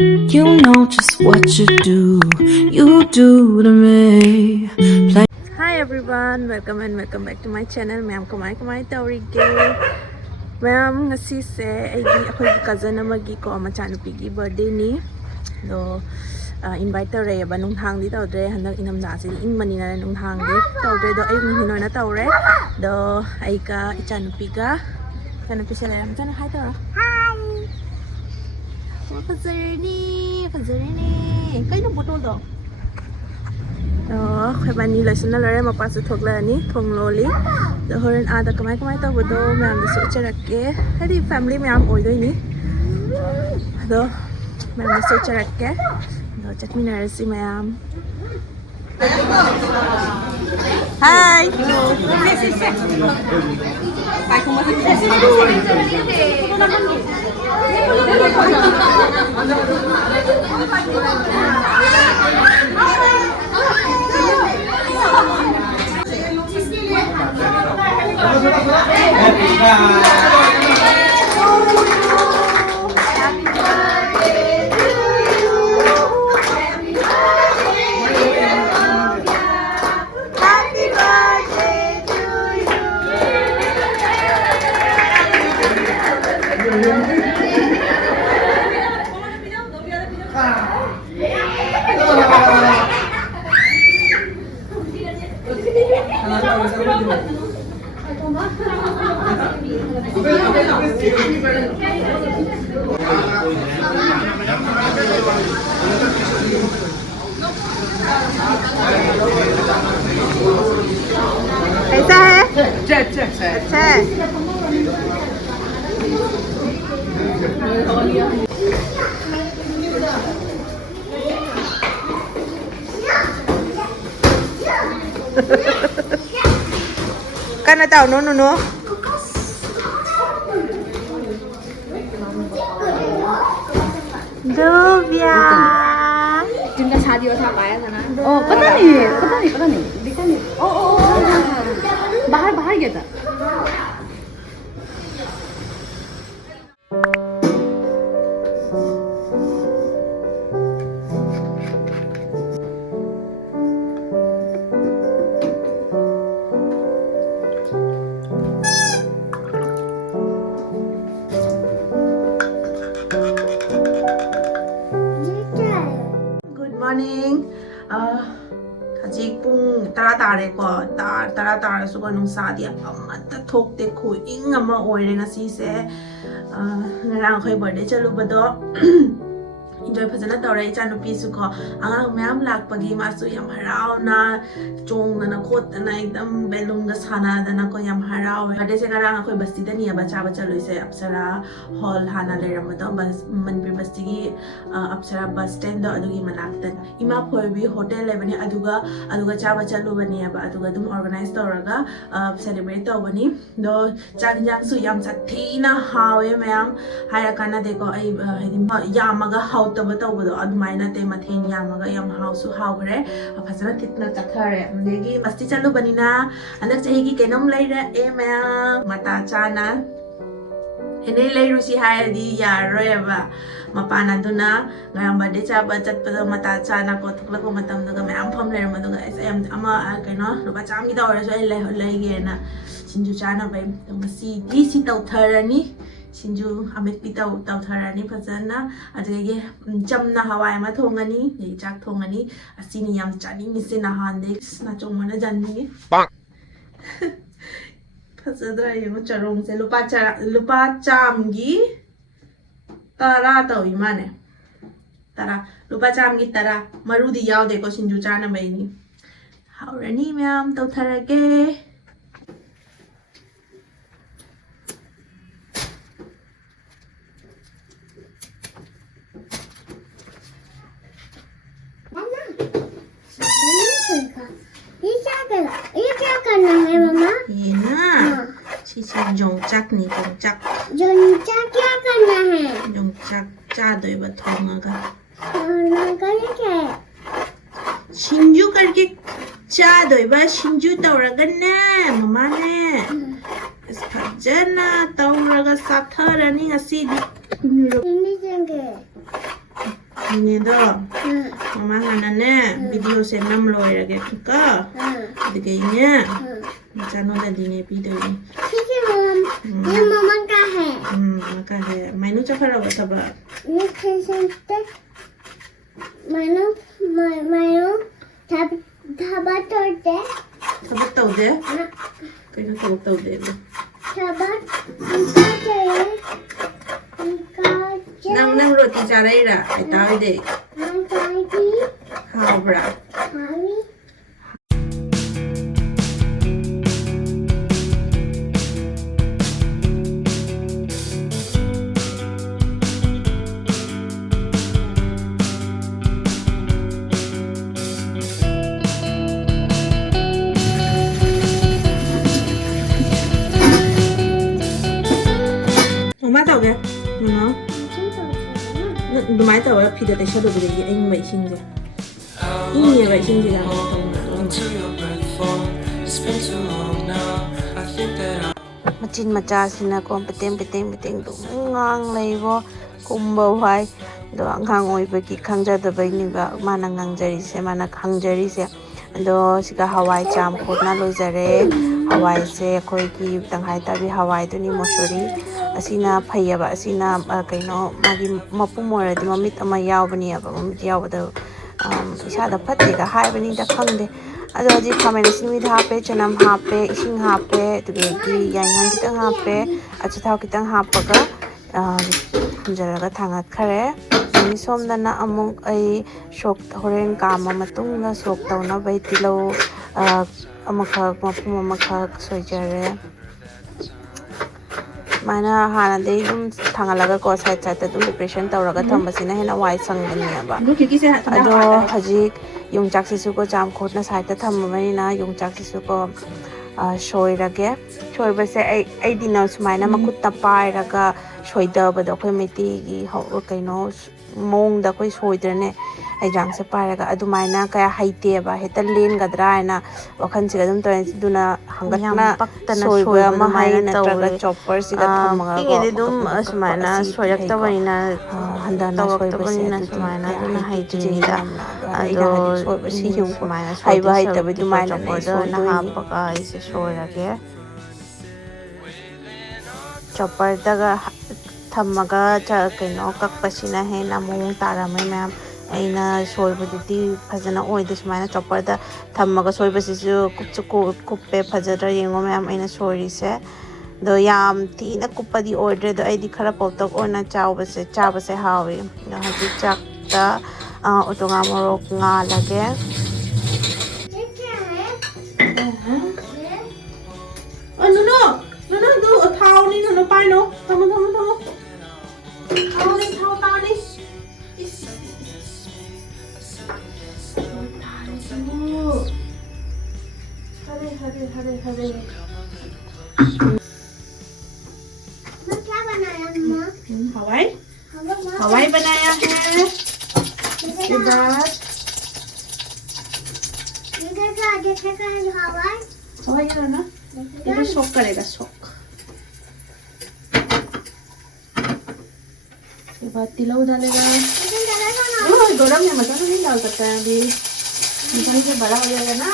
You know just what you do to me. Hi everyone, welcome and welcome back to my channel. Ma'am, kamai taurige. Ma'am, ngasi se aigi cousin amagi ko machanupigi birthday ni. Do invite tawre ba nung hang di tawre handak inamda si ing manina nung hang di tawre do ay nung na tawre do ay ka ichanupiga chanupi sila machan hi tawra. Hi. Fazerni. Kayo nung botol do. Kaya ba nila sinalare mapasok thogla ni thongloli the horan ada kamay ta bodo ma'am the so charake hadi family ma'am oido ni do ma'am the so charake do chutney narasi ma'am. Hi. कैसा है? अच्छा है। Kan tahu no. Dovia. जिनका शादी हो था पाया था ना पता नहीं दिखा नहीं बाहर गया था morning. Hajik pung tara tare ko tara suka nung sadia amata thok te khu ing ama oire ngasi se ngarang khoi birthday chalu bado enjoy phajana tawre ichanupi su ko angang myam lakpagi masu yam harau na chong na khot na ekdam belum ga sana dana ko yam harau birthday se ngarang khoi basti da niya bacha lui se apsara hall hana le ramado bas Manipuri basti gi apsara bus stand da adugi manakta ima phoi hotel le bani aduga cha bacha lu bani ba aduga dum organize tawraga celebrate tawbani do chang jang su yam chathina hawe myam haira kana de ko ai yamaga how taba tawbado adumaina te mathen yamaga yam hausu haugre phasana titna chathare degi basti chalu banina andak chahi gi kenom leira e myam mata chana ene leiru si hayadi yarroy ba mapana duna ngarang birthday cha ba chatpada mata chana ko thukla ko matam daga myam pham leir maduga am ama kaino rupa cham gi dawre so lei ge na sinju chana bai masi di si tawtharani Singju amit pita tawtharani phajana adege chamna hawai ma thongani ye chak thongani asini yam chani misina hande na chongmana janni phajadra ye charong se lupa chamgi tara tawi mane tara lupa chamgi tara marudi yaude ko Singju chana baini haurani myam tawtharage ये क्या करना है मम्मा? ये ना चीज़ योंगचक नहीं योंगचक क्या करना है? योंगचक चा दो बथोंगा क्या है? Singju करके चा दो बा Singju तौरगने मम्मा ने इस फजना तौरगा साथरनी ngasi di 니네도 엄마 하나네 비디오 셈남 로이라게 그까 되게냐 자노다 니네 비디오 mama का है maka है मैनू चफरा बताबा ये कैसे मैंने धाबा तोड़ते थबत तौदे कइनो थबत तौदे धाबा चाहिए nang roti charaira ai tawi de habra Mama tau ke? Mama. Dumai tau phi de sha do de yi ai mai sing je. Yi ni bai sing je ga ma machin macha sina ko peteng du ngang lei bo kumbo hai do ngang oi ba ki khangja da bai ni ba mana ngang jari se mana khang jari se do sika hawai cham khotna loi jare hawai se khoi ki tanghai ta bi hawai du ni mosuri asina phayaba asina kaino magi mapum oradi mamit ama yawbani aba mamit yawbada isa da phatte ga haibani da khangde ado haji khamen simi hape chanam hape ising hape tuge yangan kitang hape achithau kitang hapaga hunjaraga thangat khare ani somdana amuk ai shok horen kama matungna sok tawna bai tilo amakha mapum amakha soijare mana hana de dum thangalaga ko side side dum preparation tawraga thambasina hena wai sangbaniaba ado hajik yongchak sisu ko jam khotna side ta thambamani na yongchak sisu ko soirage soibase ai dina sumaina makut ta pairaga soidaba do khoi meti gi kaino mong da khoi soidrene ai jang se pairaga adumaina kaya haite ba heta len gadra na wakhan siga dum to duna hangakna soiba ma haina natraga chopper siga thamaga ko dum asmaina soyak ta banina handana soiba banina sumaina duna haijini da ado soiba si hu sumaina haiba haita bi dumaina na hapaga ise soirage chopper daga thamaga kaino kakpasina hena mong taramai ma'am aina soibadudi phajana oide sumaina chopper da thamaga soibasisu kupchu kuppe phajara yengo ma'am aina soiri se do yam tina kuppadi order do aidi khara pautok ona chabase hawi no haji chak da utonga morok nga lage no do thau ni no pai no thamo thau ni हरे क्या बनाया मम्मा हवाई बनाया है उसके बाद हवाई है ना ये तो सोक करेगा सोक उसके बाद तिलौ डालेगा गरम है मजा नहीं डाल सकता है अभी मिठाई से बड़ा हो जाएगा ना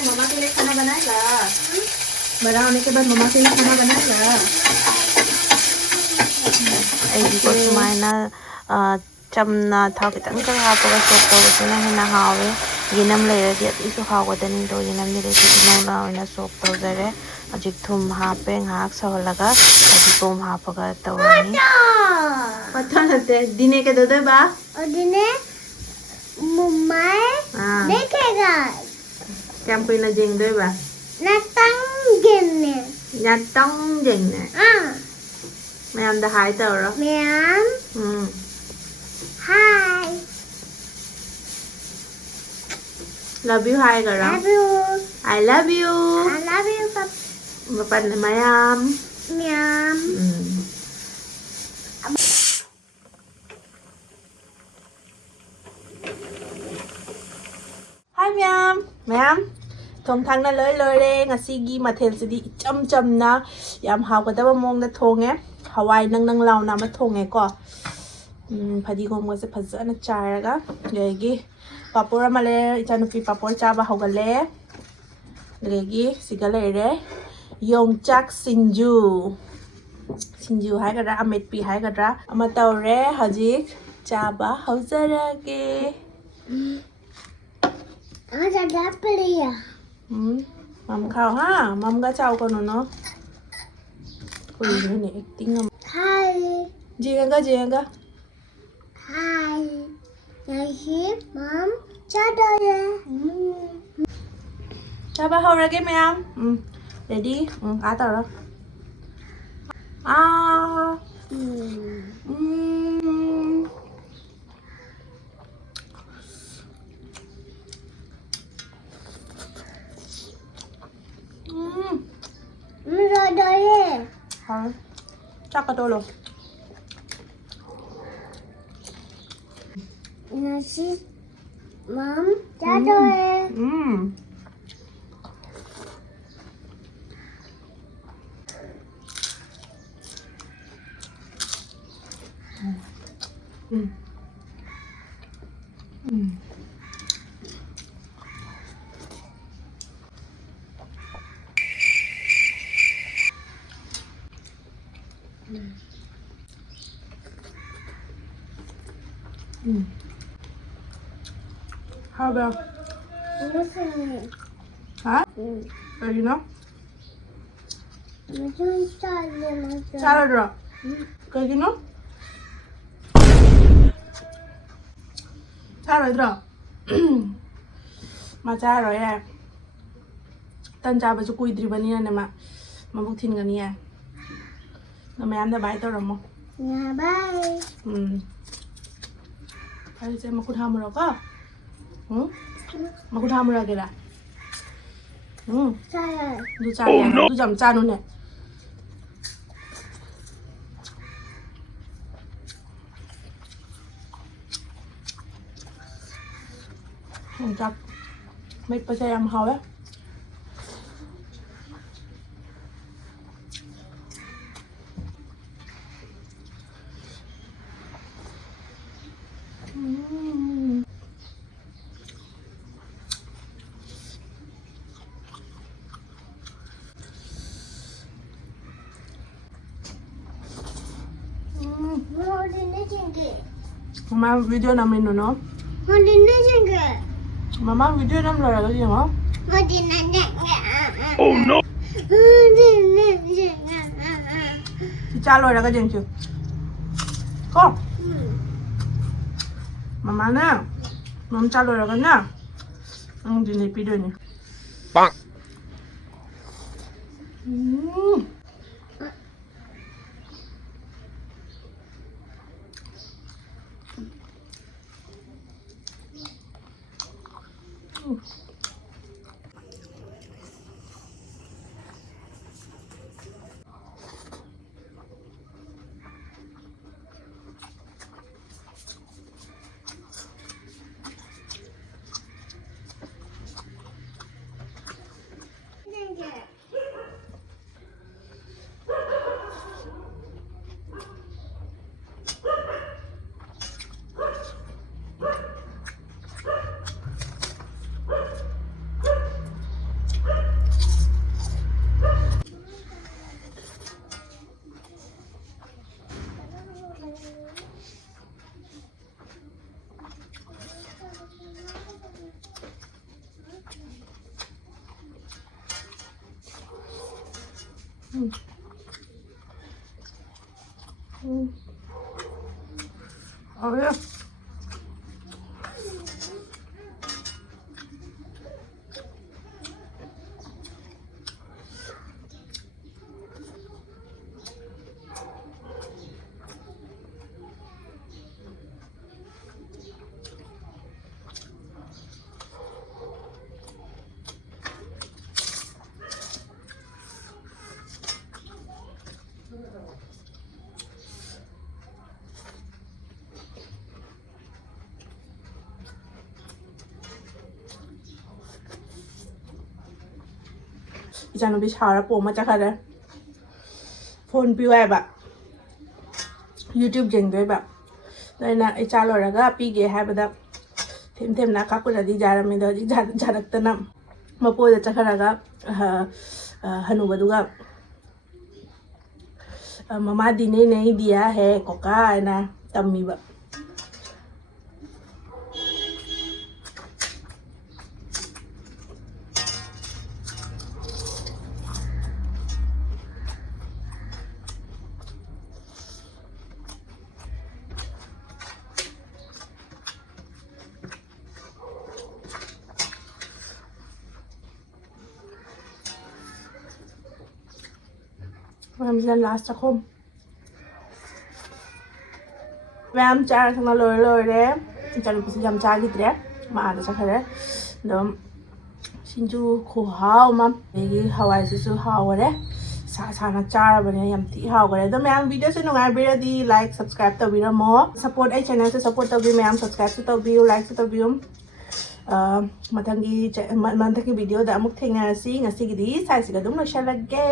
मम्मा के लिए खाना बनाएगा बड़ा होने के बाद मम्मा के लिए खाना बनाएगा ऐसी को सुमाइना चमना था कि तंग कर हापोगा सोक तौबसिना हेना हावे येनम लेरदि अतिसु हावदनि दो येनम नि लेदि नौना ओइना सोक तौजरे अजिक थुम हापे ngahak सहोलगा अजिक बोम हापगा तौरनि पता नते दिने के ददे बा और दिने मम्मा देखेगा Kem pina jeng doi ba? natang gene Nyatong jeng ne. Ma'am da hai tao ro. ma'am hi Love you hai ka ro. love you I love you. I love you pap Mapan na ma'am. ma'am Hi ma'am. Ma'am. Thong thang na loi loi re ngasigi mathel sidi cham cham na yam hawgadaba mong na thonge hawai nang nang law na ma thonge ko ꯐꯗꯤꯒꯣꯝꯒꯁꯦ ꯐꯖꯅ ꯆꯥꯏꯔꯒ ꯑꯗꯒꯤ ꯄꯥꯄꯣꯔ ꯑꯃ ꯂꯩꯔꯦ ꯏꯆꯥꯅꯨꯄꯤ ꯄꯥꯄꯣꯔ ꯆꯥꯕ ꯍꯧꯒꯠꯂꯦ ꯑꯗꯒꯤ ꯁꯤꯒ ꯂꯩꯔꯦ ꯌꯣꯡꯆꯥꯛ ꯁꯤꯡꯖꯨ ꯁꯤꯡꯖꯨ ꯍꯥꯏꯒꯗ꯭ꯔꯥ ꯑꯃꯦꯠꯄꯤ ꯍꯥꯏꯒꯗ꯭ꯔꯥ ꯑꯃ ꯇꯧꯔꯦ ꯍꯧꯖꯤꯛ ꯆꯥꯕ ꯍꯧꯖꯔꯒꯦ ꯃꯝ ꯈꯥꯎ ꯍꯥ ꯃꯝꯒ ꯆꯥꯎ ꯀꯩꯅꯣ ꯀꯨꯏꯔꯦꯅꯦ ꯑꯦꯛꯇꯤꯡ ꯑꯃ ꯌꯦꯡꯉꯒ Mom, chathare. Chaba hꯧꯔꯒꯦ ꯃꯌꯥꯝ ready 아 ꯇꯧꯔꯣ Chathare. 짝가 떠올려 Mom, chathare. How about Listen. huh? You know? Chathare. 잘하더라. you know? 잘하더라. 맞아 rồi tân 짜봐서 꾸이드리바니네 마 마북 튄거니야. 너 매암다 바이 떨어모. Yeah, bye. 빨리 이제 먹고 다음으로 가. 응? 먹고 다음으로 하게라. 응. Chathare. 너 짜야. 너 좀 짜노네. chắc mấy bữa xe em hầu á Mama video namin no? Mama video nam rồi cái gì hả? Oh no. Chị cha rồi là cái gì chưa? Có. Mama nè. Mama cha rồi là cái nè. Anh đi này video này. Bang. Oh yeah. 이자노비 샤라 뽀마 짜카래 폰 비와봐 유튜브 쟁도해봐 ꯅꯣꯏꯅ ꯑꯩ ꯆꯥ ꯂꯣꯏꯔꯒ ꯄꯤꯒꯦ ꯍꯥꯏꯕꯗ ꯊꯦꯝꯅ ꯀꯥꯞꯄꯨꯔꯗꯤ ꯌꯥꯔꯝꯃꯤꯗꯣ ꯍꯧꯖꯤꯛ ꯖꯥꯔꯛꯇꯅ ꯃꯄꯣꯏꯗ ꯆꯠꯈ꯭ꯔꯒ ꯍꯅꯨꯕꯗꯨꯒ ꯃꯃꯥꯗꯤ ꯅꯩ ꯗꯤꯌꯥ ꯍꯦ ꯀꯣꯀꯥ ꯍꯥꯏꯅ ꯇꯝꯃꯤꯕ ꯃꯌꯥꯝꯁꯤꯅ ꯂꯥꯁ ꯆꯥꯛꯈꯨꯝ ꯃꯌꯥꯝ ꯆꯥꯔ ꯊꯛꯅ ꯂꯣꯏꯔꯦ ꯏꯆꯥꯅꯨꯄꯤꯁꯤ ꯌꯥꯝ ꯆꯥꯈꯤꯗ꯭ꯔꯦ ꯃꯥꯗ ꯆꯠꯈ꯭ꯔꯦ ꯑꯗꯨꯝ ꯁꯤꯡꯖꯨ ꯈꯨꯍꯥꯎ ꯑꯃ ꯑꯗꯒꯤ ꯍꯋꯥꯏꯁꯤꯁꯨ ꯍꯥꯎꯈꯔꯦ ꯁꯥꯅ ꯆꯥꯔꯕꯅꯤꯅ ꯌꯥꯝ ꯊꯤ ꯍꯥꯎꯈꯔꯦ ꯑꯗꯣ ꯃꯌꯥꯝ ꯚꯤꯗꯤꯑꯣꯁꯦ ꯅꯨꯡꯉꯥꯏꯕꯤꯔꯗꯤ ꯂꯥꯏꯛ ꯁꯕꯁꯀ꯭ꯔꯥꯏꯕ ꯇꯧꯕꯤꯔꯝꯃꯣ ꯁꯞꯄꯣꯔꯠ ꯑꯩ ꯆꯦꯅꯦꯜꯁꯦ ꯁꯞꯄꯣꯔꯠ ꯇꯧꯕꯤꯌꯨ ꯃꯌꯥꯝ ꯁꯕꯁꯀ꯭ꯔꯥꯏꯕꯁꯨ ꯇꯧꯕꯤꯌꯨ ꯂꯥꯏꯛꯁꯨ ꯇꯧꯕꯤꯌꯨ ꯃꯊꯪꯒꯤ ꯚꯤꯗꯤꯑꯣꯗ ꯑꯃꯨꯛ ꯊꯦꯡꯅꯔꯁꯤ ꯉꯁꯤꯒꯤꯗꯤ ꯁꯥꯏꯁꯤꯒ ꯑꯗꯨꯝ ꯂꯣꯏꯁꯤꯜꯂꯒꯦ